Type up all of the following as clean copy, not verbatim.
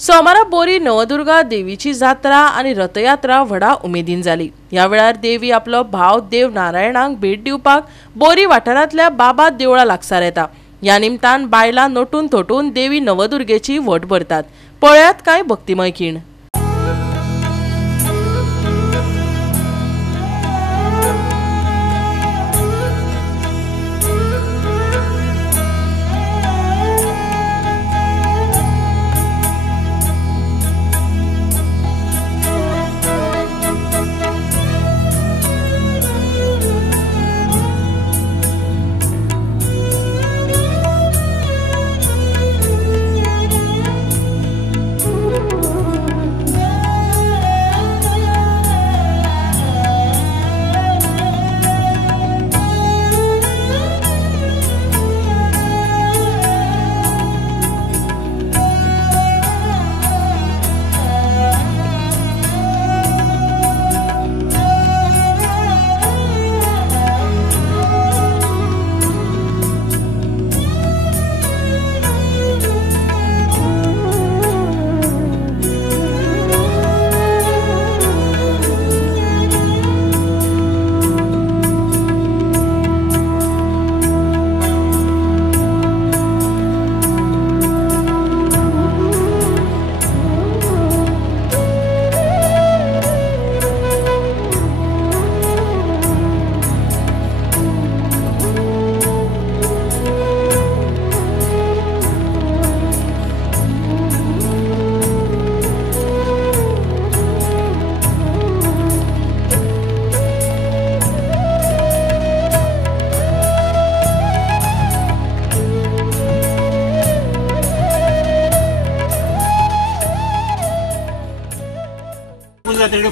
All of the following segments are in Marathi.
सोमारा बोरी नवदुर्गा देवीची जात्रा आणि रथयात्रा व्हडा उमेदीन जाली। या वेळार देवी आपलो भाव देव नारायणाक भेट दिवपाक बोरी वाठारांतल्या बाबा देवळा लागसार येता। या निमतान बायलां नटून थटून देवी नवदुर्गेची वट भरतात। पळयात काय भक्तिमय खीण।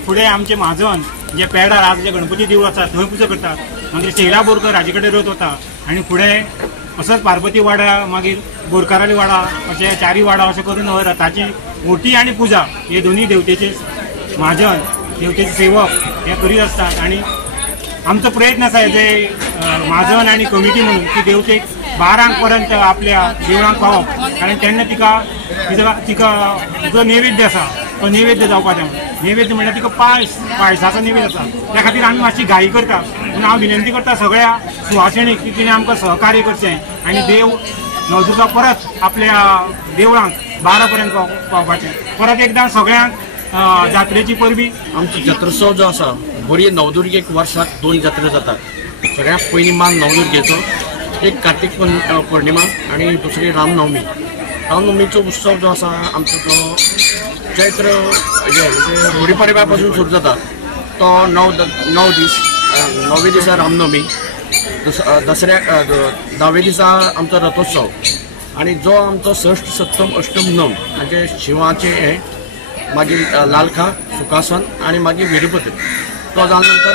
फुडें आमचे म्हाजन जे पेडार आज जे गणपती देवूळ आसा थंय पुजा करतात। मागीर शेरा बोरकर हाजे कडेन रथ वता आनी फुडें असोच पार्वती वाडा मागीर बोरकाराली वाडा अशें चारी वाडा अशें करून रथाची मोठी आनी पुजा हे दोन्ही देवतेचे म्हाजन देवतेचे सेवक हे करीत असतात। आनी आमचो प्रयत्न आसा हेजे म्हाजन आनी कमिटी म्हणून की देवतेक 12 पर्यंत आपल्या देवळांत पावप, कारण तेन्ना तिका जो नैवेद्य आसा तो नैवेद्य जावपाक जाय। नैवेद्य म्हणल्यार तिका पायसाचो नैवेद्य आसा, त्या खातीर आमी मातशी घाई करता। पूण हांव विनंती करता सगळ्या सुवासिणीक की तिणें आमकां सहकार्य करचें आनी देव नवदुर्गा परत आपल्या देवळांत 12 पर्यंत पावपाचें। परत एकदां सगळ्यांक जात्रेची परबी। आमचो जत्रोत्सव जो आसा बोरी नवदुर्गेक वर्साक 2 जात्रा जातात। सगळ्यात पयली मान नवदुर्गेचो, एक कार्तिक पौर्णिमा आणि दुसरी रामनवमी। रामनवमीचो उत्सव जो आसा आमचो तो चैत्र म्हणजे गुढीपाडव्या पासून सुरू जाता। तो 9 दीस, 9वे दिसा रामनवमी, दसऱ्याक 10वे दिसा आमचो रथोत्सव आणि जो आमचो षष्ठ सप्तम अष्टम नवम म्हणजे शिवाचे हे मागीर लालखा सुखासन आणि मागीर वीरभद्र। तो जाल्या नंतर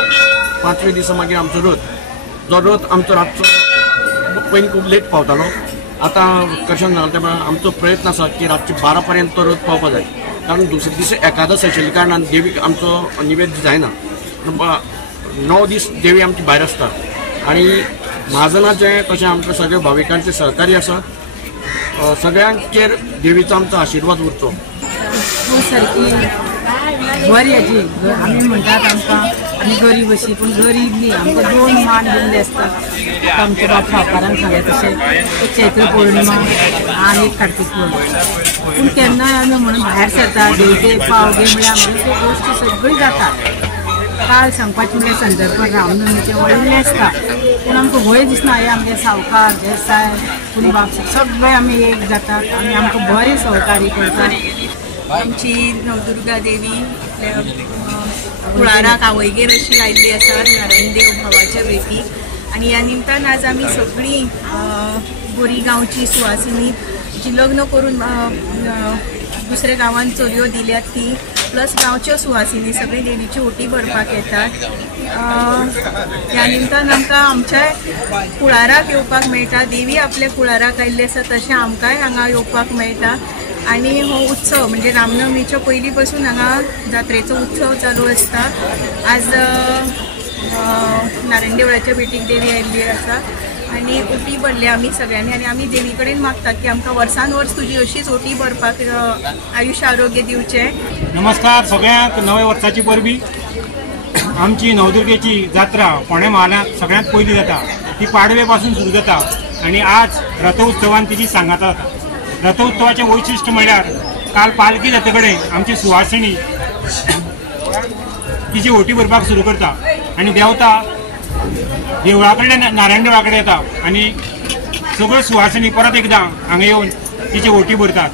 5वे दिसा मागीर आमचो रथ। जो रथ आमचो रातचो पयलीं खूब लेट पावतालो, आतां कशें ना तें आमचो प्रयत्न आसा की रातचे 12 पर्यंत तो रथ पावपाक जाय, कारण दुसरे दीस एकादश आशिल्ल्या कारणान देवीक आमचो निवेद्य जायना। 9 दीस देवी आमची भायर आसता आनी म्हाजनाचें तशें आमकां सगळ्या भाविकांचें सहकार्य आसा। सगळ्यांचेर देवीचो आमचो आशिर्वाद उरचो। बरी हाजी आमी म्हणटात आमकां आमी गरीब अशी, पूण गरीब न्ही, आमकां 2 मान दिल्ले आसतात। आमच्या बापारान सांगलें तशें एक चैत्र पौर्णिमा आनी एक कार्तिक पौर्णिमा। पूण केन्नाय आमी म्हणून भायर सरता देवते पावगे म्हळ्यार आमची त्यो गोश्टी सगळी जातात। काल सांगपाचें म्हळ्यार संदर्भात रामनवमीचें व्हडलें आसता, पूण आमकां भंय दिसना। हे आमचे सावकार देसाय कुणबाब सगळे आमी एक जातात आनी आमकां बरें सहकार्य करतात। आमची नवदुर्गा देवी कुळाराक आवयगेर अशी लायिल्ली आसा नारायण देव भावाच्या भेटीक। आणि या निमतान आज आमी सगळीं बोरी गांवची सुवासिनी जी लग्न करून दुसऱ्या गांवांत चलयो दिल्यात ती प्लस गांवच्यो सुवासिनी सगळी देवीची ओटी भरपाक येतात। ह्या निमतान आमकां आमच्या कुळाराक येवपाक मेळटा। देवी आपल्या कुळाराक आयिल्ली आसा तशें आमकांय हांगा येवपाक मेळटा। आणि हो उत्सव म्हणजे रामनवमीच्या पयलीं पासून हांगा जात्रेचो उत्सव चालू आसता। आज नारायण देवळाच्या भेटीक देवी आयिल्ली आसा आनी ओटी भरले आमी सगळ्यांनी आनी आमी देवी कडेन मागतात की आमकां वर्सान वर्स तुजी अशीच ओटी भरपाक आयुष्य आरोग्य दिवचें. नमस्कार सगळ्यांक. नव्या वर्साची परबी. आमची नवदुर्गेची जात्रा फोंड्या म्हालांत सगळ्यांत पयली जाता. ती पाडवे पासून सुरू जाता आनी आज रथोत्सवान तिची सांगाता जाता. रथोत्सवाचें वैशिश्ट म्हणल्यार काल पालखी जाते कडेन आमची सुवासिनी तिची ओटी भरपाक सुरू करता आनी देंवता देवळा कडेन नारायण देवळा कडेन येता आनी सगळ्यो सुवासिनी परत एकदां हांगा येवन तिची ओटी भरतात.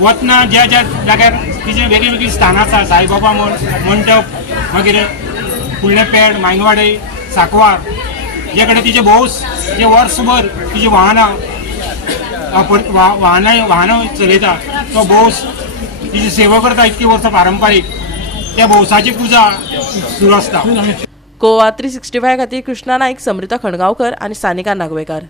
वतना ज्या ज्या जाग्यार तिचे वेगळी वेगळी स्थानां आसा, साईबाबा मंडप, मागीर कुळणे पेड, मायनवाडे, साकवार, जे कडेन तिचे भोवस जे वर्सभर तिची वाहनां चलयता तो भोवस तिची सेवा करता इतकी वर्सां पारंपारीक. त्या भोवसाची पुजा सुरू आसता. गोवा 365 खातीर कृष्णा नाईक, समृता खणगांवकर आनी सानिका नागवेकर.